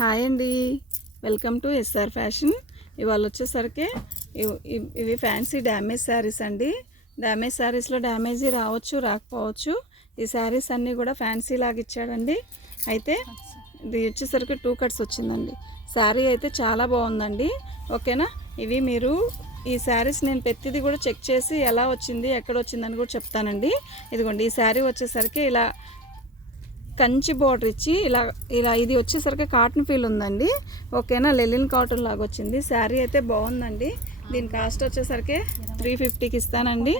Hi అండి. Welcome to SR fashion ఇవాళ వచ్చేసరికి ఇవి ఫ్యాన్సీ డ్యామేజ్ శారీస్ అండి. డ్యామేజ్ శారీస్లో డ్యామేజీ రావచ్చు రాకపోవచ్చు. ఈ శారీస్ అన్నీ కూడా ఫ్యాన్సీ లాగా ఇచ్చాడండి. అయితే ఇది వచ్చేసరికి టూ కట్స్ వచ్చిందండి. శారీ అయితే చాలా బాగుందండి. ఓకేనా? ఇవి మీరు ఈ శారీస్ నేను ప్రతిది కూడా చెక్ చేసి ఎలా వచ్చింది ఎక్కడ వచ్చిందని కూడా చెప్తానండి. ఇదిగోండి ఈ శారీ వచ్చేసరికి ఇలా కంచి బార్డర్ ఇచ్చి ఇలా ఇలా ఇది వచ్చేసరికి కాటన్ ఫీల్ ఉందండి. ఓకేనా? లెలిన్ కాటన్ లాగా వచ్చింది. శారీ అయితే బాగుందండి. దీని కాస్ట్ వచ్చేసరికి త్రీ ఫిఫ్టీకి ఇస్తానండి.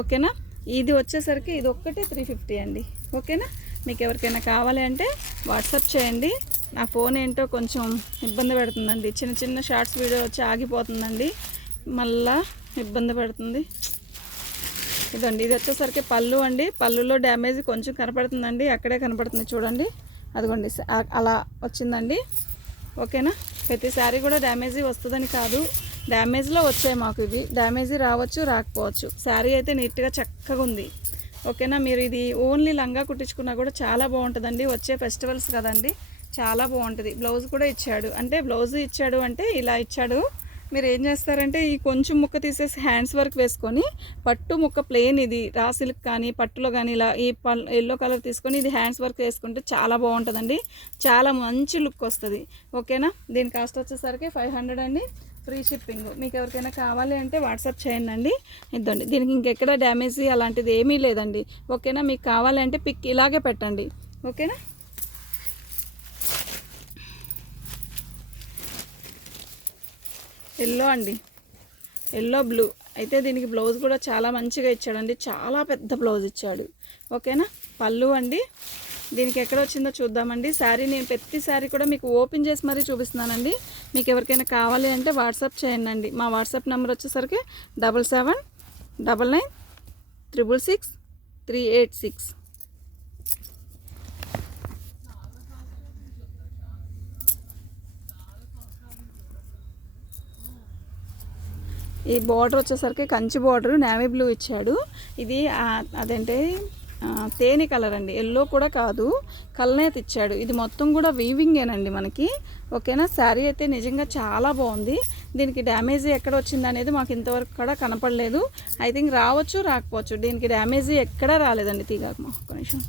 ఓకేనా? ఇది వచ్చేసరికి ఇది ఒక్కటే త్రీ ఫిఫ్టీ అండి. ఓకేనా? మీకు ఎవరికైనా కావాలి అంటే వాట్సాప్ చేయండి. నా ఫోన్ ఏంటో కొంచెం ఇబ్బంది పెడుతుందండి. చిన్న చిన్న షార్ట్స్ వీడియో వచ్చి ఆగిపోతుందండి. మళ్ళా ఇబ్బంది పెడుతుంది. ఇదండి ఇది వచ్చేసరికి పళ్ళు అండి. పళ్ళులో డ్యామేజ్ కొంచెం కనపడుతుందండి అక్కడే కనపడుతుంది చూడండి. అదిగోండి అలా వచ్చిందండి. ఓకేనా? ప్రతిసారి కూడా డ్యామేజీ వస్తుందని కాదు. డ్యామేజ్లో వచ్చాయి మాకు ఇవి. డ్యామేజీ రావచ్చు రాకపోవచ్చు. శారీ అయితే నీట్గా చక్కగా ఉంది. ఓకేనా? మీరు ఇది ఓన్లీ లంగా కుట్టించుకున్నా కూడా చాలా బాగుంటుందండి. వచ్చే ఫెస్టివల్స్ కదండి చాలా బాగుంటుంది. బ్లౌజ్ కూడా ఇచ్చాడు. అంటే బ్లౌజ్ ఇచ్చాడు అంటే ఇలా ఇచ్చాడు. మీరు ఏం చేస్తారంటే ఈ కొంచెం ముక్క తీసేసి హ్యాండ్స్ వర్క్ వేసుకొని పట్టు ముక్క ప్లేన్ ఇది రా సిల్క్ కానీ పట్టులో కానీ ఇలా ఈ పల్ ఎల్లో కలర్ తీసుకొని ఇది హ్యాండ్స్ వర్క్ వేసుకుంటే చాలా బాగుంటుందండి. చాలా మంచి లుక్ వస్తుంది. ఓకేనా? దీని కాస్ట్ వచ్చేసరికి ఫైవ్ హండ్రెడ్ అండి. Free shipping. మీకు ఎవరికైనా కావాలి అంటే వాట్సాప్ చేయండి అండి. ఇద్దండి. దీనికి ఇంకెక్కడ డ్యామేజ్ అలాంటిది ఏమీ లేదండి. ఓకేనా? మీకు కావాలంటే పిక్ ఇలాగే పెట్టండి. ఓకేనా? ఎల్లో అండి. Yellow blue. అయితే దీనికి బ్లౌజ్ కూడా చాలా మంచిగా ఇచ్చాడండి. చాలా పెద్ద బ్లౌజ్ ఇచ్చాడు. ఓకేనా? పళ్ళు అండి. దీనికి ఎక్కడ వచ్చిందో చూద్దామండి. శారీ నేను ప్రతి శారీ కూడా మీకు ఓపెన్ చేసి మరీ చూపిస్తున్నానండి. మీకు ఎవరికైనా కావాలి అంటే వాట్సాప్ చేయండి మా వాట్సాప్ నెంబర్ వచ్చేసరికి double seven double nine triple six three eight six. ఈ బార్డర్ వచ్చేసరికి కంచి బార్డర్ నేవీ బ్లూ ఇచ్చాడు. ఇది అదంటే అదేంటి తేనె కలర్ అండి. ఎల్లో కూడా కాదు కలనేత ఇచ్చాడు. ఇది మొత్తం కూడా వీవింగేనండి మనకి. ఓకేనా? శారీ అయితే నిజంగా చాలా బాగుంది. దీనికి డ్యామేజ్ ఎక్కడ వచ్చింది అనేది మాకు ఇంతవరకు కూడా కనపడలేదు. ఐ థింక్ రావచ్చు రాకపోవచ్చు. దీనికి డ్యామేజ్ ఎక్కడా రాలేదండి. తీగాక ఒక్క నిమిషం.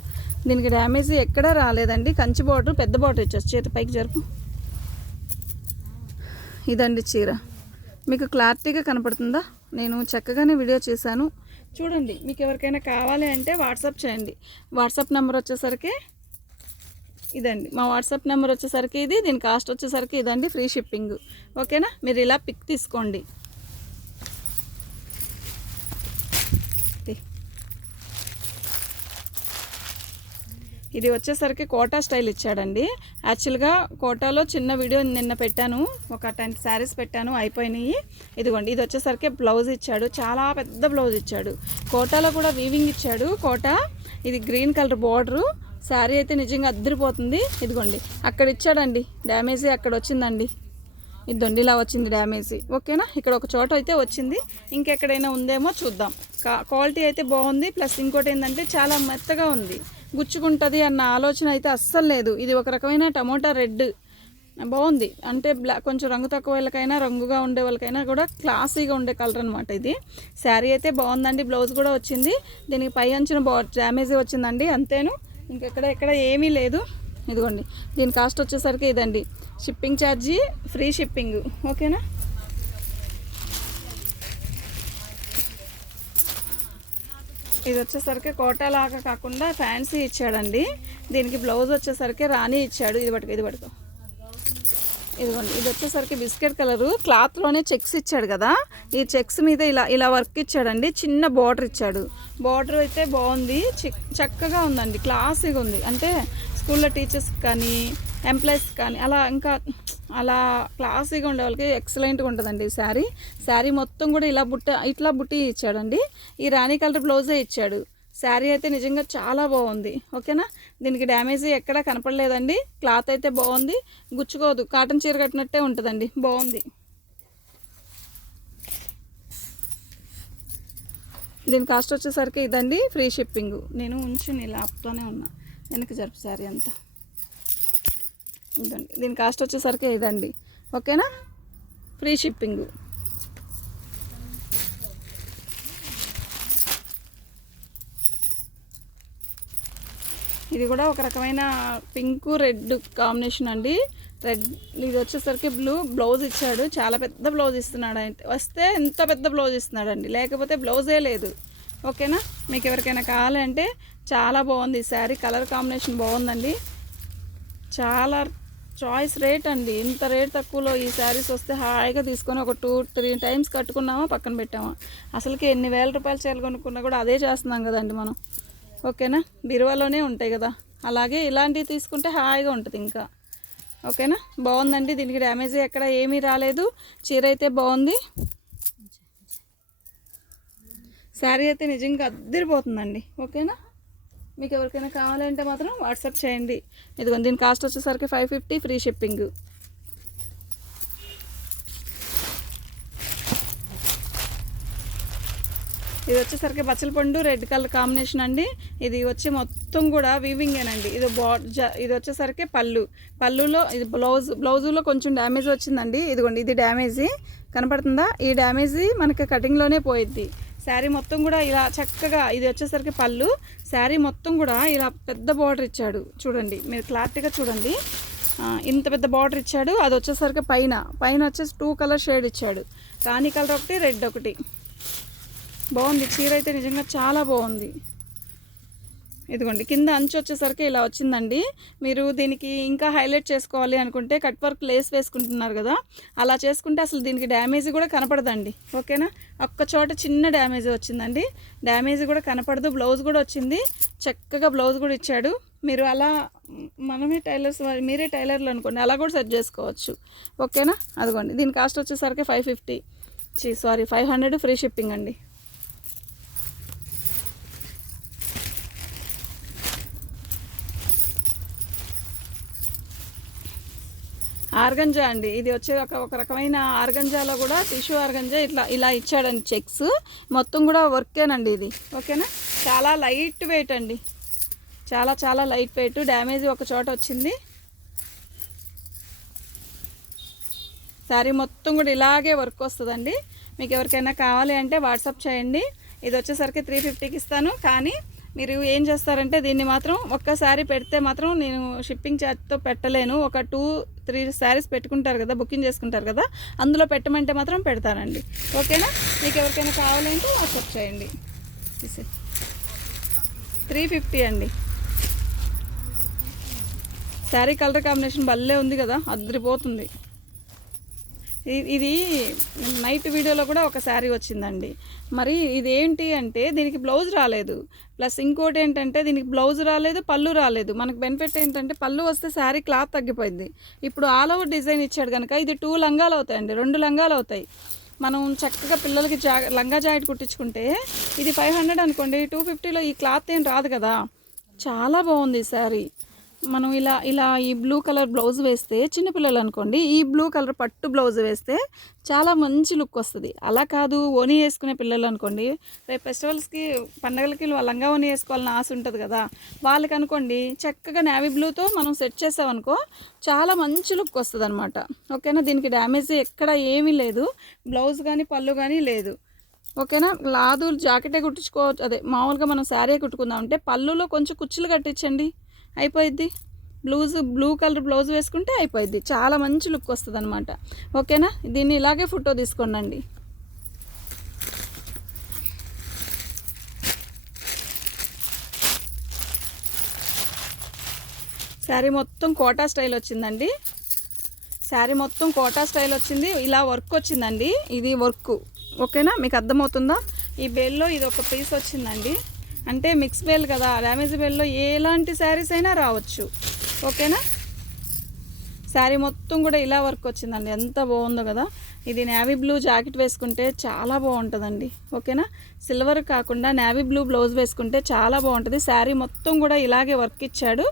దీనికి డ్యామేజ్ ఎక్కడా రాలేదండి. కంచి బార్డర్ పెద్ద బార్డర్ ఇచ్చారు చేతి పైకి జరుపు. ఇదండి చీర. మీకు క్లారిటీగా కనపడుతుందా? నేను చక్కగానే వీడియో చేశాను. చూడండి మీకు ఎవరికైనా కావాలి అంటే వాట్సాప్ చేయండి. వాట్సాప్ నెంబర్ వచ్చేసరికి ఇదండి. మా వాట్సాప్ నెంబర్ వచ్చేసరికి ఇది దీని కాస్ట్ వచ్చేసరికి ఇదండి ఫ్రీ షిప్పింగ్. ఓకేనా? మీరు ఇలా పిక్ తీసుకోండి. ఇది వచ్చేసరికి కోటా స్టైల్ ఇచ్చాడండి. యాక్చువల్గా కోటాలో చిన్న వీడియో నిన్న పెట్టాను. ఒక టెన్ శారీస్ పెట్టాను అయిపోయినాయి. ఇదిగోండి ఇది వచ్చేసరికి బ్లౌజ్ ఇచ్చాడు. చాలా పెద్ద బ్లౌజ్ ఇచ్చాడు. కోటాలో కూడా వీవింగ్ ఇచ్చాడు. కోటా ఇది గ్రీన్ కలర్ బార్డరు. శారీ అయితే నిజంగా అద్దరిపోతుంది. ఇదిగోండి అక్కడ ఇచ్చాడండి. డ్యామేజీ అక్కడ వచ్చిందండి. ఇదండి ఇలా వచ్చింది డ్యామేజ్. ఓకేనా? ఇక్కడ ఒక చోట అయితే వచ్చింది. ఇంకెక్కడైనా ఉందేమో చూద్దాం. కా- క్వాలిటీ అయితే బాగుంది. ప్లస్ ఇంకోటి ఏంటంటే చాలా మెత్తగా ఉంది. గుచ్చుకుంటుంది అన్న ఆలోచన అయితే అస్సలు లేదు. ఇది ఒక రకమైన టమోటా రెడ్. బాగుంది. అంటే బ్లా కొంచెం రంగు తక్కువ వాళ్ళకైనా రంగుగా ఉండే వాళ్ళకైనా కూడా క్లాసీగా ఉండే కలర్ అనమాట ఇది. శారీ అయితే బాగుందండి. బ్లౌజ్ కూడా వచ్చింది. దీనికి పై అంచున బా డ్యామేజ్ వచ్చిందండి. అంతేను. ఇంకెక్కడ ఎక్కడ ఏమీ లేదు. ఇదిగోండి. దీని కాస్ట్ వచ్చేసరికి ఇదండి. షిప్పింగ్ ఛార్జీ ఫ్రీ షిప్పింగ్. ఓకేనా? ఇది వచ్చేసరికి కోటలాగా కాకుండా ఫ్యాన్సీ ఇచ్చాడండి. దీనికి బ్లౌజ్ వచ్చేసరికి రాణి ఇచ్చాడు. ఇది పట్టుకో ఇది పట్టుకో. ఇదిగోండి ఇది వచ్చేసరికి బిస్కెట్ కలరు. క్లాత్లోనే చెక్స్ ఇచ్చాడు కదా. ఈ చెక్స్ మీద ఇలా ఇలా వర్క్ ఇచ్చాడండి. చిన్న బార్డర్ ఇచ్చాడు. బార్డర్ అయితే బాగుంది. చక్కగా ఉందండి. క్లాసీగా ఉంది. అంటే స్కూల్లో టీచర్స్ కానీ ఎంప్లాయీస్ కానీ అలా ఇంకా అలా క్లాసీగా ఉండే వాళ్ళకి ఎక్సలెంట్గా ఉంటుందండి ఈ శారీ. శారీ మొత్తం కూడా ఇలా బుట్ట ఇట్లా బుట్టి ఇచ్చాడండి. ఈ రాణి కలర్ బ్లౌజే ఇచ్చాడు. శారీ అయితే నిజంగా చాలా బాగుంది. ఓకేనా? దీనికి డ్యామేజ్ ఎక్కడా కనపడలేదండి. క్లాత్ అయితే బాగుంది. గుచ్చుకోదు. కాటన్ చీర కట్టినట్టే ఉంటుందండి. బాగుంది. దీని కాస్ట్ వచ్చేసరికి ఇదండి. Free shipping. నేను ఉంచుని ఇలా ఆపుతూనే ఉన్నా. వెనక జరుపు శారీ అంతా. ఇదండి. దీని కాస్ట్ వచ్చేసరికి ఇదండి. ఓకేనా? Free shipping. ఇది కూడా ఒక రకమైన పింక్ రెడ్ కాంబినేషన్ అండి. రెడ్ ఇది వచ్చేసరికి బ్లూ బ్లౌజ్ ఇచ్చాడు. చాలా పెద్ద బ్లౌజ్ ఇస్తున్నాడు అంటే వస్తే ఎంత పెద్ద బ్లౌజ్ ఇస్తున్నాడండి. లేకపోతే బ్లౌజే లేదు. ఓకేనా? మీకు ఎవరికైనా కావాలంటే చాలా బాగుంది. ఈ శారీ కలర్ కాంబినేషన్ బాగుందండి. చాలా చాయిస్ రేట్ అండి. ఇంత రేట్ తక్కువలో ఈ శారీస్ వస్తే హాయిగా తీసుకొని ఒక టూ త్రీ టైమ్స్ కట్టుకున్నామా పక్కన పెట్టామా? అసలుకి ఎన్ని వేల రూపాయల చీరలు కొనుక్కున్నా కూడా అదే చేస్తున్నాం కదండి మనం. ఓకేనా? బీరువాలోనే ఉంటాయి కదా. అలాగే ఇలాంటివి తీసుకుంటే హాయిగా ఉంటుంది ఇంకా. ఓకేనా? బాగుందండి. దీనికి డ్యామేజ్ ఎక్కడ ఏమీ రాలేదు. చీర అయితే బాగుంది. శారీ అయితే నిజంగా అద్దరిపోతుందండి. ఓకేనా? మీకు ఎవరికైనా కావాలంటే మాత్రం వాట్సాప్ చేయండి. ఇదిగోండి దీని కాస్ట్ వచ్చేసరికి ఫైవ్ ఫిఫ్టీ ఫ్రీ షిప్పింగ్ ఇది వచ్చేసరికి బచ్చల పండు రెడ్ కలర్ కాంబినేషన్ అండి. ఇది వచ్చి మొత్తం కూడా వీవింగేనండి ఇది బా ఇది వచ్చేసరికి పళ్ళు. పళ్ళులో ఇది బ్లౌజ్ బ్లౌజులో కొంచెం డ్యామేజ్ వచ్చిందండి. ఇదిగోండి ఇది డ్యామేజీ కనపడుతుందా? ఈ డ్యామేజీ మనకి కటింగ్లోనే పోయిద్ది. శారీ మొత్తం కూడా ఇలా చక్కగా ఇది వచ్చేసరికి పళ్ళు. శారీ మొత్తం కూడా ఇలా పెద్ద బార్డర్ ఇచ్చాడు. చూడండి మీరు క్లారిటీగా చూడండి. ఇంత పెద్ద బార్డర్ ఇచ్చాడు. అది వచ్చేసరికి పైన. పైన వచ్చేసి టూ కలర్ షేడ్ ఇచ్చాడు. రాణి కలర్ ఒకటి రెడ్ ఒకటి. బాగుంది. చీర అయితే నిజంగా చాలా బాగుంది. ఇదిగోండి కింద అంచు వచ్చేసరికి ఇలా వచ్చిందండి. మీరు దీనికి ఇంకా హైలైట్ చేసుకోవాలి అనుకుంటే కట్ వర్క్ లేస్ వేసుకుంటున్నారు కదా అలా చేసుకుంటే అసలు దీనికి డ్యామేజ్ కూడా కనపడదండి. ఓకేనా? ఒక్క చోట చిన్న డ్యామేజ్ వచ్చిందండి. డ్యామేజ్ కూడా కనపడదు బ్లౌజ్ కూడా వచ్చింది. చక్కగా బ్లౌజ్ కూడా ఇచ్చాడు. మీరు అలా మనమే టైలర్స్ మీరే టైలర్లు అనుకోండి అలా కూడా సెట్ చేసుకోవచ్చు. ఓకేనా? అదిగోండి దీని కాస్ట్ వచ్చేసరికి five fifty. Sorry five hundred free shipping అండి. ఆర్గంజా అండి. ఇది వచ్చే ఒక ఒక రకమైన ఆర్గంజాలో కూడా టిష్యూ ఆర్గంజా ఇట్లా ఇలా ఇచ్చాడండి చెక్స్. మొత్తం కూడా వర్కేనండి ఇది. ఓకేనా? చాలా లైట్ వెయిట్ అండి. చాలా చాలా లైట్ వెయిట్. డ్యామేజ్ ఒక చోట వచ్చింది. శారీ మొత్తం కూడా ఇలాగే వర్క్ వస్తుందండి. మీకు ఎవరికైనా కావాలి అంటే వాట్సాప్ చేయండి. ఇది వచ్చేసరికి త్రీ ఫిఫ్టీకి ఇస్తాను. కానీ మీరు ఏం చేస్తారంటే దీన్ని మాత్రం ఒక్కసారి పెడితే మాత్రం నేను షిప్పింగ్ ఛార్జ్తో పెట్టలేను. ఒక టూ త్రీ శారీస్ పెట్టుకుంటారు కదా బుకింగ్ చేసుకుంటారు కదా అందులో పెట్టమంటే మాత్రం పెడతానండి. ఓకేనా? మీకు ఎవరికైనా కావాలంటే వాట్సాప్ చేయండి. త్రీ ఫిఫ్టీ అండి. శారీ కలర్ కాంబినేషన్ భలే ఉంది కదా అదిరిపోతుంది. ఇది నైట్ వీడియోలో కూడా ఒక శారీ వచ్చిందండి. మరి ఇది ఏంటి అంటే దీనికి బ్లౌజ్ రాలేదు. ప్లస్ ఇంకోటి ఏంటంటే దీనికి బ్లౌజ్ రాలేదు పళ్ళు రాలేదు. మనకు బెనిఫిట్ ఏంటంటే పళ్ళు వస్తే శారీ క్లాత్ తగ్గిపోయింది. ఇప్పుడు ఆల్ ఓవర్ డిజైన్ ఇచ్చాడు కనుక ఇది టూ లంగాలు అవుతాయండి రెండు లంగాలు అవుతాయి. మనం చక్కగా పిల్లలకి జా లంగా జాకెట్ కుట్టించుకుంటే ఇది ఫైవ్ హండ్రెడ్ అనుకోండి టూ ఫిఫ్టీలో ఈ క్లాత్ ఏం రాదు కదా. చాలా బాగుంది ఈ శారీ. మనం ఇలా ఇలా ఈ బ్లూ కలర్ బ్లౌజ్ వేస్తే చిన్నపిల్లలు అనుకోండి ఈ బ్లూ కలర్ పట్టు బ్లౌజ్ వేస్తే చాలా మంచి లుక్ వస్తుంది. అలా కాదు ఓని వేసుకునే పిల్లలు అనుకోండి రేపు ఫెస్టివల్స్కి పండగలకి లంగా ఓని వేసుకోవాలని ఆశ ఉంటుంది కదా వాళ్ళకి అనుకోండి చక్కగా నేవీ బ్లూతో మనం సెట్ చేసామనుకో చాలా మంచి లుక్ వస్తుంది అనమాట ఓకేనా? దీనికి డ్యామేజ్ ఎక్కడ ఏమీ లేదు. బ్లౌజ్ కానీ పళ్ళు కానీ లేదు. ఓకేనా? లాదు జాకెటే కుట్టించుకోవచ్చు అదే మామూలుగా మనం శారీ కుట్టుకుందాం అంటే పళ్ళులో కొంచెం కుచ్చులు కట్టించండి. అయిపోయిద్ది. బ్లూజ్ బ్లూ కలర్ బ్లౌజ్ వేసుకుంటే అయిపోయిద్ది. చాలా మంచి లుక్ వస్తుంది అనమాట ఓకేనా? దీన్ని ఇలాగే ఫోటో తీసుకోండి శారీ మొత్తం కోటా స్టైల్ వచ్చిందండి. శారీ మొత్తం కోటా స్టైల్ వచ్చింది. ఇలా వర్క్ వచ్చిందండి. ఇది వర్క్. ఓకేనా? మీకు అర్థమవుతుందా? ఈ బెల్లో ఇది ఒక పీస్ వచ్చిందండి. అంటే మిక్స్ బేల్ కదా డ్యామేజ్ బేల్లో ఎలాంటి శారీస్ అయినా రావచ్చు. ఓకేనా? శారీ మొత్తం కూడా ఇలా వర్క్ వచ్చిందండి. ఎంత బాగుందో కదా. ఇది నేవీ బ్లూ జాకెట్ వేసుకుంటే చాలా బాగుంటుందండి. ఓకేనా? సిల్వర్ కాకుండా నేవీ బ్లూ బ్లౌజ్ వేసుకుంటే చాలా బాగుంటుంది. శారీ మొత్తం కూడా ఇలాగే వర్క్ ఇచ్చాడు.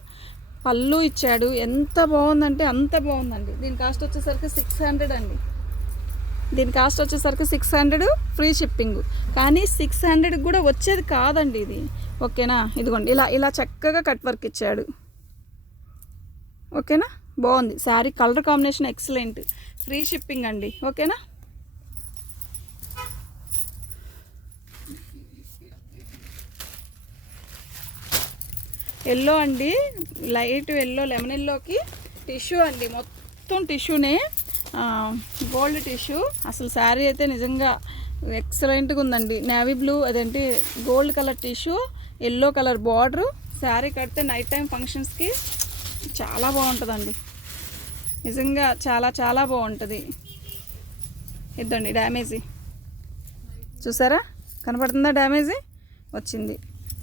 పళ్ళు ఇచ్చాడు. ఎంత బాగుందంటే అంత బాగుందండి. దీని కాస్ట్ వచ్చేసరికి సిక్స్ హండ్రెడ్ అండి. దీని కాస్ట్ వచ్చేసరికి సిక్స్ హండ్రెడ్ ఫ్రీ షిప్పింగ్. కానీ సిక్స్ హండ్రెడ్ కూడా వచ్చేది కాదండి ఇది. ఓకేనా? ఇదిగోండి ఇలా ఇలా చక్కగా కట్ వర్క్ ఇచ్చాడు. ఓకేనా? బాగుంది. Sari colour combination excellent. Free shipping అండి. ఓకేనా? ఎల్లో అండి. లైట్ ఎల్లో లెమన్ ఎల్లోకి టిష్యూ అండి. మొత్తం టిష్యూనే. Gold tissue. అసలు శారీ అయితే నిజంగా ఎక్సలెంట్గా ఉందండి. నేవీ బ్లూ అదేంటి? Gold colour tissue yellow colour border sari కడితే నైట్ టైం ఫంక్షన్స్కి చాలా బాగుంటుందండి. నిజంగా చాలా చాలా బాగుంటుంది. ఇద్దండి డ్యామేజీ. చూసారా? కనపడుతుందా డ్యామేజీ? వచ్చింది.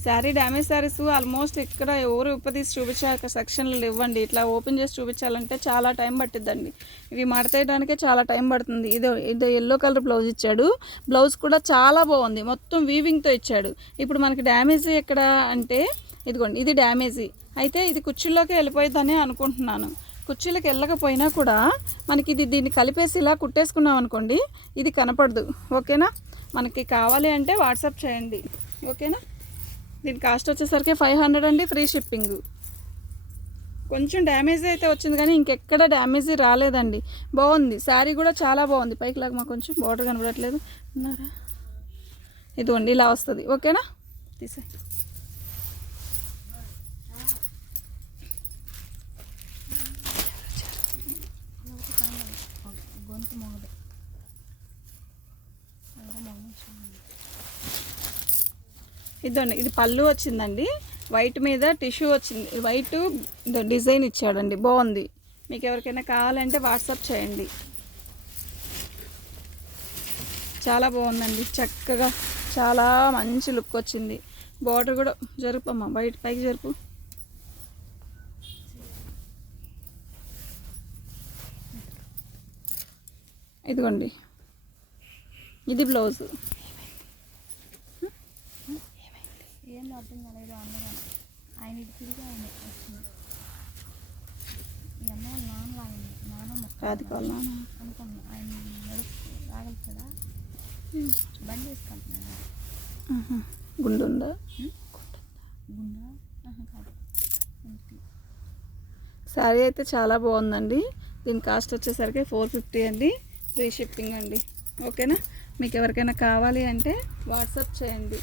శారీ డ్యామేజ్ శారీస్ ఆల్మోస్ట్ ఇక్కడ ఎవరు ఉపదీసి చూపించాక సెక్షన్లు ఇవ్వండి ఇట్లా ఓపెన్ చేసి చూపించాలంటే చాలా టైం పట్టిద్దండి. ఇవి మడతేయడానికే చాలా టైం పడుతుంది. ఇదో ఇదో ఎల్లో కలర్ బ్లౌజ్ ఇచ్చాడు. బ్లౌజ్ కూడా చాలా బాగుంది. మొత్తం వీవింగ్తో ఇచ్చాడు. ఇప్పుడు మనకి డ్యామేజ్ ఎక్కడ అంటే ఇదిగోండి ఇది డ్యామేజీ. అయితే ఇది కుర్చీలోకి వెళ్ళిపోయిందని అనుకుంటున్నాను. కుర్చీలకు వెళ్ళకపోయినా కూడా మనకి ఇది దీన్ని కలిపేసి ఇలా కుట్టేసుకున్నాం అనుకోండి ఇది కనపడదు. ఓకేనా? మనకి కావాలి అంటే వాట్సాప్ చేయండి. ఓకేనా? దీని కాస్ట్ వచ్చేసరికి ఫైవ్ హండ్రెడ్ అండి ఫ్రీ షిప్పింగ్. కొంచెం డ్యామేజ్ అయితే వచ్చింది కానీ ఇంకెక్కడ డ్యామేజ్ రాలేదండి. బాగుంది. శారీ కూడా చాలా బాగుంది. పైకి లాగా మాకు కొంచెం బార్డర్ కనబడట్లేదు. ఉన్నారా? ఇదిగోండి ఇలా వస్తుంది. ఓకేనా? తీసే ఇదండి ఇది పళ్ళు వచ్చిందండి. వైట్ మీద టిష్యూ వచ్చింది. వైట్ డిజైన్ ఇచ్చాడండి. బాగుంది. మీకు ఎవరికైనా కావాలంటే వాట్సాప్ చేయండి. చాలా బాగుందండి. చక్కగా చాలా మంచి లుక్ వచ్చింది. బార్డర్ కూడా జరుపమ్మా. బయట పైకి జరుపు. ఇదిగోండి. ఇది బ్లౌజు ఏం అర్థం కాలేదు అన్నగా ఆయన ఇటు తిరిగి ఆయన వచ్చింది ఈ అమ్మ వాళ్ళ నాన్న లాగింది నాన్న అనుకున్నా ఆయన రాగలుగుతాడా? బండి గుండుందా? గుండా? కాదు. శారీ అయితే చాలా బాగుందండి. దీని కాస్ట్ వచ్చేసరికి ఫోర్ ఫిఫ్టీ అండి. ఫ్రీ షిప్పింగ్ అండి. ఓకేనా? మీకు ఎవరికైనా కావాలి అంటే వాట్సాప్ చేయండి.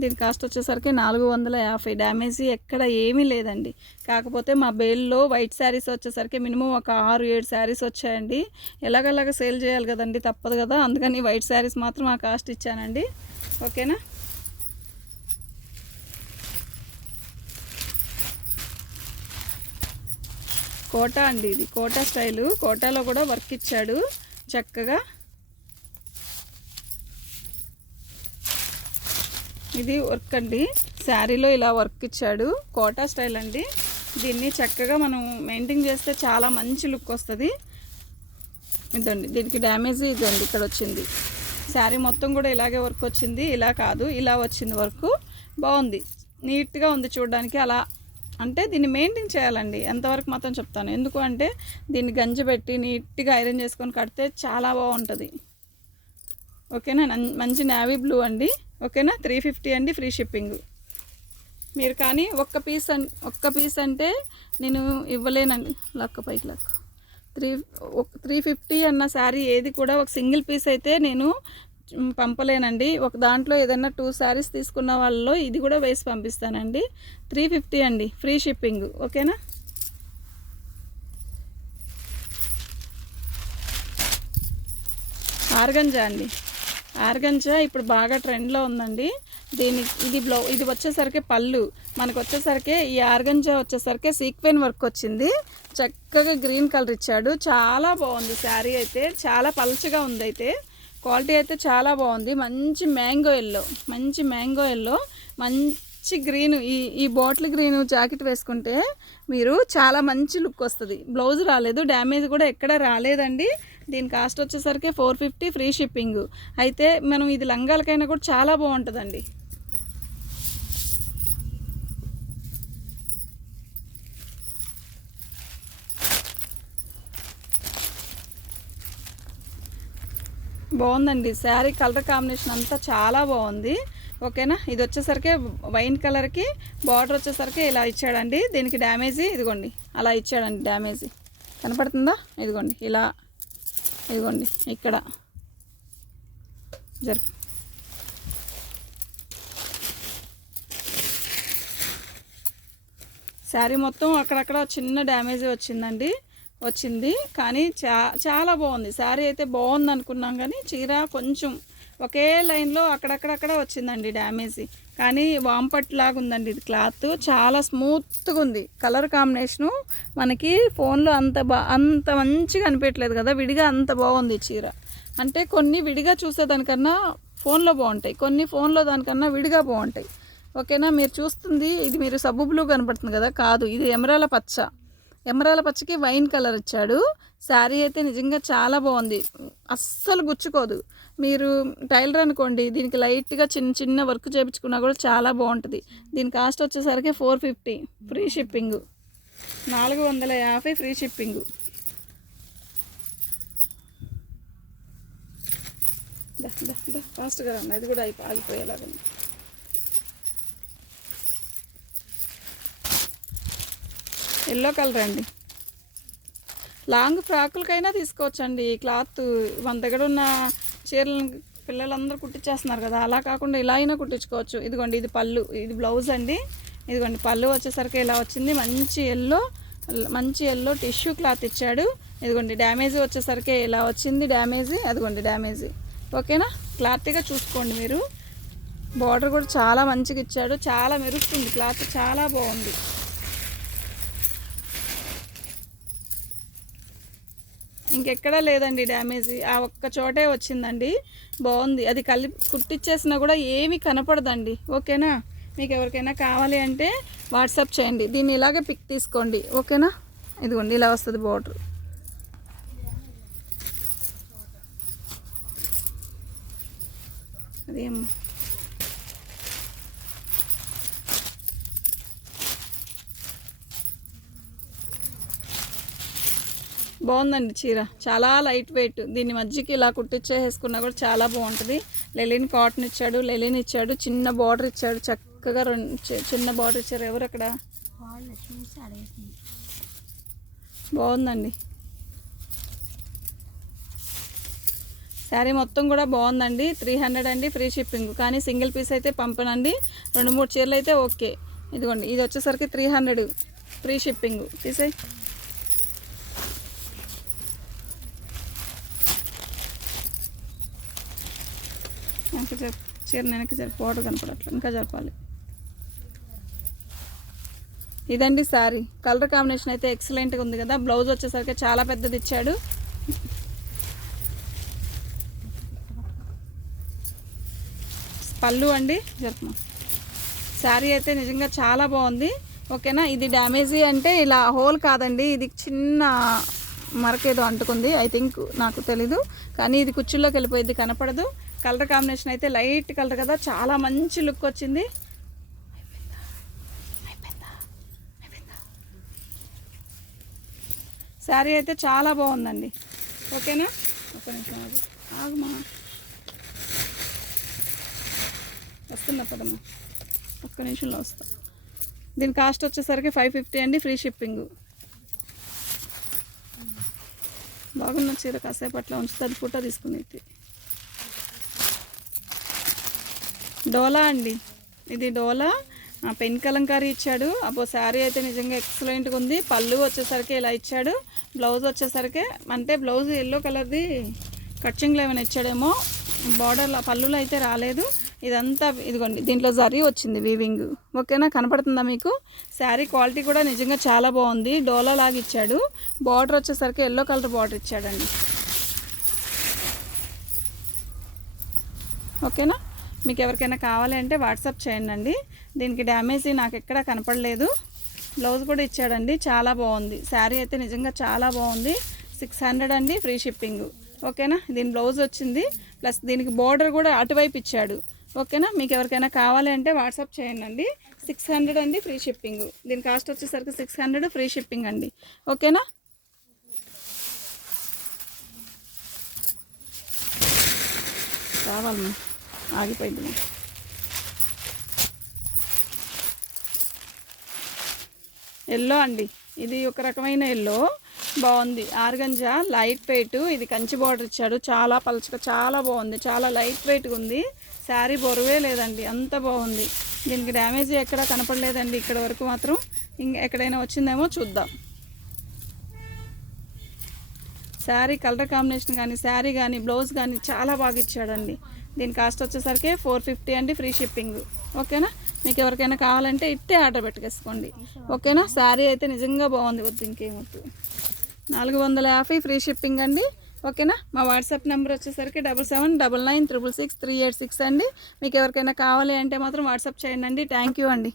దీని కాస్ట్ వచ్చేసరికి నాలుగు వందల యాభై. డ్యామేజ్ ఎక్కడ ఏమీ లేదండి. కాకపోతే మా బేల్లో వైట్ శారీస్ వచ్చేసరికి మినిమం ఒక ఆరు ఏడు శారీస్ వచ్చాయండి. ఎలాగలాగ సేల్ చేయాలి కదండి? తప్పదు కదా. అందుకని వైట్ శారీస్ మాత్రం ఆ కాస్ట్ ఇచ్చానండి. ఓకేనా? కోటా అండి ఇది. కోటా స్టైలు. కోటాలో కూడా వర్క్ ఇచ్చాడు. చక్కగా ఇది వర్క్ అండి. శారీలో ఇలా వర్క్ ఇచ్చాడు. కోటా స్టైల్ అండి. దీన్ని చక్కగా మనం మెయింటైన్ చేస్తే చాలా మంచి లుక్ వస్తుంది. ఇదండి. దీనికి డ్యామేజ్ ఇదండి. ఇక్కడ వచ్చింది. శారీ మొత్తం కూడా ఇలాగే వర్క్ వచ్చింది. ఇలా కాదు. ఇలా వచ్చింది వర్క్. బాగుంది. నీట్గా ఉంది చూడడానికి. అలా అంటే దీన్ని మెయింటైన్ చేయాలండి. ఎంతవరకు మాత్రం చెప్తాను. ఎందుకు అంటే దీన్ని గంజి పెట్టి నీట్గా ఐరన్ చేసుకొని కడితే చాలా బాగుంటుంది. ఓకేనా? నన్- మంచి నావీ బ్లూ అండి. ఓకేనా? త్రీ ఫిఫ్టీ అండి ఫ్రీ షిప్పింగ్. మీరు కానీ ఒక్క పీస్ అన్ ఒక్క పీస్ అంటే నేను ఇవ్వలేనండి. లక్క పైకి లక్క త్రీ త్రీ ఫిఫ్టీ అన్న శారీ ఏది కూడా ఒక సింగిల్ పీస్ అయితే నేను పంపలేనండి. ఒక దాంట్లో ఏదైనా టూ శారీస్ తీసుకున్న వాళ్ళలో ఇది కూడా వేసి పంపిస్తానండి. త్రీ ఫిఫ్టీ అండి ఫ్రీ షిప్పింగ్. ఓకేనా? ఆర్గంజా అండి. ఆర్గంజా ఇప్పుడు బాగా ట్రెండ్లో ఉందండి. దీని ఇది బ్లౌ ఇది వచ్చేసరికి పళ్ళు. మనకు వచ్చేసరికి ఈ ఆర్గంజా వచ్చేసరికి సీక్వెన్ వర్క్ వచ్చింది. చక్కగా గ్రీన్ కలర్ ఇచ్చాడు. చాలా బాగుంది శారీ అయితే. చాలా పలుచగా ఉంది అయితే క్వాలిటీ అయితే చాలా బాగుంది. మంచి మ్యాంగో ఎల్లో మంచి మ్యాంగో ఎల్లో మంచి గ్రీన్ ఈ ఈ బాటిల్ గ్రీన్ జాకెట్ వేసుకుంటే మీరు చాలా మంచి లుక్ వస్తుంది. బ్లౌజ్ రాలేదు. డ్యామేజ్ కూడా ఎక్కడ రాలేదండి. దీని కాస్ట్ వచ్చేసరికి ఫోర్ ఫిఫ్టీ ఫ్రీ షిప్పింగ్. అయితే మనం ఇది లంగాలకైనా కూడా చాలా బాగుంటుందండి. బాగుందండి. శారీ కలర్ కాంబినేషన్ అంతా చాలా బాగుంది. ఓకేనా? ఇది వచ్చేసరికి వైన్ కలర్కి బార్డర్ వచ్చేసరికి ఇలా ఇచ్చాడండి. దీనికి డ్యామేజీ ఇదిగోండి. అలా ఇచ్చాడండి డ్యామేజ్. కనపడుతుందా? ఇదిగోండి. ఇలా ఇదిగోండి ఇక్కడ. జర శారీ మొత్తం అక్కడక్కడ చిన్న డ్యామేజ్ వచ్చిందండి వచ్చింది. కానీ చా చాలా బాగుంది. శారీ అయితే బాగుంది అనుకున్నాం కానీ చీర కొంచెం ఒకే లైన్లో అక్కడక్కడక్కడ వచ్చిందండి డ్యామేజ్. కానీ వాంపట్ లాగా ఉందండి ఇది క్లాత్. చాలా స్మూత్గా ఉంది కలర్ కాంబినేషను మనకి ఫోన్లో అంత బా అంత మంచిగా అనిపించట్లేదు కదా విడిగా అంత బాగుంది చీర. అంటే కొన్ని విడిగా చూసేదానికన్నా ఫోన్లో బాగుంటాయి. కొన్ని ఫోన్లో దానికన్నా విడిగా బాగుంటాయి. ఓకేనా? మీరు చూస్తుంది ఇది మీరు సబ్బు బ్లూ కనపడుతుంది కదా? కాదు ఇది ఎమరాల పచ్చ. ఎమరాల పచ్చకి వైన్ కలర్ ఇచ్చాడు. శారీ అయితే నిజంగా చాలా బాగుంది. అస్సలు గుచ్చుకోదు. మీరు టైలర్ అనుకోండి దీనికి లైట్గా చిన్న చిన్న వర్క్ చేయించుకున్నా కూడా చాలా బాగుంటుంది దీని కాస్ట్ వచ్చేసరికి ఫోర్ ఫిఫ్టీ ఫ్రీ షిప్పింగ్. నాలుగు వందల యాభై ఫ్రీ షిప్పింగ్. ఫాస్ట్గా రండి అది కూడా అయిపో ఆగిపోయేలాగండి ఎల్లో కలర్ అండి. లాంగ్ ఫ్రాకులకైనా తీసుకోవచ్చండి. క్లాత్ మన దగ్గర ఉన్న చీరలను పిల్లలందరూ కుట్టించేస్తున్నారు కదా అలా కాకుండా ఇలా అయినా కుట్టించుకోవచ్చు. ఇదిగోండి ఇది పళ్ళు ఇది బ్లౌజ్ అండి. ఇదిగోండి పళ్ళు వచ్చేసరికి ఇలా వచ్చింది. మంచి ఎల్లో మంచి ఎల్లో టిష్యూ క్లాత్ ఇచ్చాడు. ఇదిగోండి డ్యామేజ్ వచ్చేసరికి ఇలా వచ్చింది డ్యామేజ్ అదిగోండి డ్యామేజ్ ఓకేనా? క్లారిటీగా చూసుకోండి మీరు. బార్డర్ కూడా చాలా మంచిగా ఇచ్చాడు. చాలా మెరుస్తుంది క్లాత్ చాలా బాగుంది. ఇంకెక్కడా లేదండి డ్యామేజ్. ఆ ఒక్క చోటే వచ్చిందండి. బాగుంది. అది కలిపి కుట్టిచ్చేసినా కూడా ఏమీ కనపడదండి. ఓకేనా? మీకు ఎవరికైనా కావాలి అంటే వాట్సాప్ చేయండి. దీన్ని ఇలాగే పిక్ తీసుకోండి. ఓకేనా? ఇదిగోండి ఇలా వస్తుంది బోర్డర్. అదేమో బాగుందండి చీర. చాలా లైట్ వెయిట్ దీన్ని మధ్యకి ఇలా కుట్టించేసుకున్నా కూడా చాలా బాగుంటుంది. లెలిన్ కాటన్ ఇచ్చాడు లెలిన్ ఇచ్చాడు చిన్న బార్డర్ ఇచ్చాడు. చక్కగా రెండు చిన్న బార్డర్ ఇచ్చారు ఎవరు అక్కడ? బాగుందండి. శారీ మొత్తం కూడా బాగుందండి. త్రీ హండ్రెడ్ అండి ఫ్రీ షిప్పింగ్ కానీ సింగిల్ పీస్ అయితే పంపనండి. రెండు మూడు చీరలు అయితే ఓకే ఇదిగోండి ఇది వచ్చేసరికి త్రీ హండ్రెడ్ ఫ్రీ షిప్పింగ్ తీసేయి. వెనక్కి జరుపు చీర వెనక్కి జరిపి బోర్డర్ కనపడట్లేదు ఇంకా జరపాలి. ఇదండి సారీ. కలర్ కాంబినేషన్ అయితే ఎక్సలెంట్గా ఉంది కదా. బ్లౌజ్ వచ్చేసరికి చాలా పెద్దది ఇచ్చాడు. పళ్ళు అండి జరుపుమా. శారీ అయితే నిజంగా చాలా బాగుంది. ఓకేనా? ఇది డ్యామేజీ అంటే ఇలా హోల్ కాదండి. ఇది చిన్న మరకేదో అంటుకుంది. ఐ థింక్ నాకు తెలీదు. కానీ ఇది కుర్చీలోకి వెళ్ళిపోయింది కనపడదు. కలర్ కాంబినేషన్ అయితే లైట్ కలర్ కదా చాలా మంచి లుక్ వచ్చింది. శారీ అయితే చాలా బాగుందండి. ఓకేనా? ఒక నిమిషం ఆగు. ఆగుమా? వస్తున్నా పదమ్మా. ఒక్క నిమిషంలో వస్తా. దీని కాస్ట్ వచ్చేసరికి ఫైవ్ ఫిఫ్టీ అండి ఫ్రీ షిప్పింగ్. బాగున్న చీర కాసేపు అట్లా ఉంచుతుంది ఫోటో తీసుకునేది డోలా అండి. ఇది డోలా. పెన్ కలంకారీ ఇచ్చాడు. అబ్బో శారీ అయితే నిజంగా ఎక్సలెంట్గా ఉంది. పళ్ళు వచ్చేసరికి ఇలా ఇచ్చాడు. బ్లౌజ్ వచ్చేసరికి అంటే బ్లౌజ్ ఎల్లో కలర్ది కట్చింగ్లో ఏమైనా ఇచ్చాడేమో. బార్డర్లో పళ్ళులో అయితే రాలేదు. ఇదంతా ఇదిగోండి దీంట్లో జరీ వచ్చింది వీవింగ్ ఓకేనా? కనపడుతుందా మీకు? శారీ క్వాలిటీ కూడా నిజంగా చాలా బాగుంది. డోలా లాగా ఇచ్చాడు. బార్డర్ వచ్చేసరికి ఎల్లో కలర్ బార్డర్ ఇచ్చాడండి. ఓకేనా? మీకు ఎవరికైనా కావాలి అంటే వాట్సాప్ చేయండి అండి దీనికి డ్యామేజ్ నాకు ఎక్కడా కనపడలేదు. బ్లౌజ్ కూడా ఇచ్చాడండి. చాలా బాగుంది. శారీ అయితే నిజంగా చాలా బాగుంది. సిక్స్ హండ్రెడ్ అండి ఫ్రీ షిప్పింగ్. ఓకేనా? దీని బ్లౌజ్ వచ్చింది. ప్లస్ దీనికి బోర్డర్ కూడా అటువైపు ఇచ్చాడు. ఓకేనా? మీకు ఎవరికైనా కావాలి అంటే వాట్సాప్ చేయండి అండి సిక్స్ హండ్రెడ్ అండి ఫ్రీ షిప్పింగ్. దీని కాస్ట్ వచ్చేసరికి సిక్స్ హండ్రెడ్ ఫ్రీ షిప్పింగ్ అండి. ఓకేనా? కావాలమ్మా ఆగిపోయింది ఎల్లో అండి. ఇది ఒక రకమైన ఎల్లో. బాగుంది. Organza light weight. ఇది కంచి బార్డర్ ఇచ్చాడు. చాలా పలచగా చాలా బాగుంది. చాలా లైట్ వెయిట్గా ఉంది. శారీ బరువే లేదండి. అంత బాగుంది. దీనికి డ్యామేజ్ ఎక్కడా కనపడలేదండి. ఇక్కడ వరకు మాత్రం ఇంక ఎక్కడైనా వచ్చిందేమో చూద్దాం. శారీ కలర్ కాంబినేషన్ కానీ శారీ కానీ బ్లౌజ్ కానీ చాలా బాగా ఇచ్చాడండి. దీని కాస్ట్ వచ్చేసరికి ఫోర్ ఫిఫ్టీ అండి ఫ్రీ షిప్పింగ్ ఓకేనా? మీకు ఎవరికైనా కావాలంటే ఇట్టే ఆర్డర్ పెట్టుకేసుకోండి ఓకేనా? శారీ అయితే నిజంగా బాగుంది వద్దు ఇంకేమొద్దు నాలుగు వందల యాభై ఫ్రీ షిప్పింగ్ అండి. ఓకేనా? మా వాట్సాప్ నెంబర్ వచ్చేసరికి double seven double nine triple six three eight six అండి. మీకు ఎవరికైనా కావాలి అంటే మాత్రం వాట్సాప్ చేయండి అండి. థ్యాంక్ యూ అండి.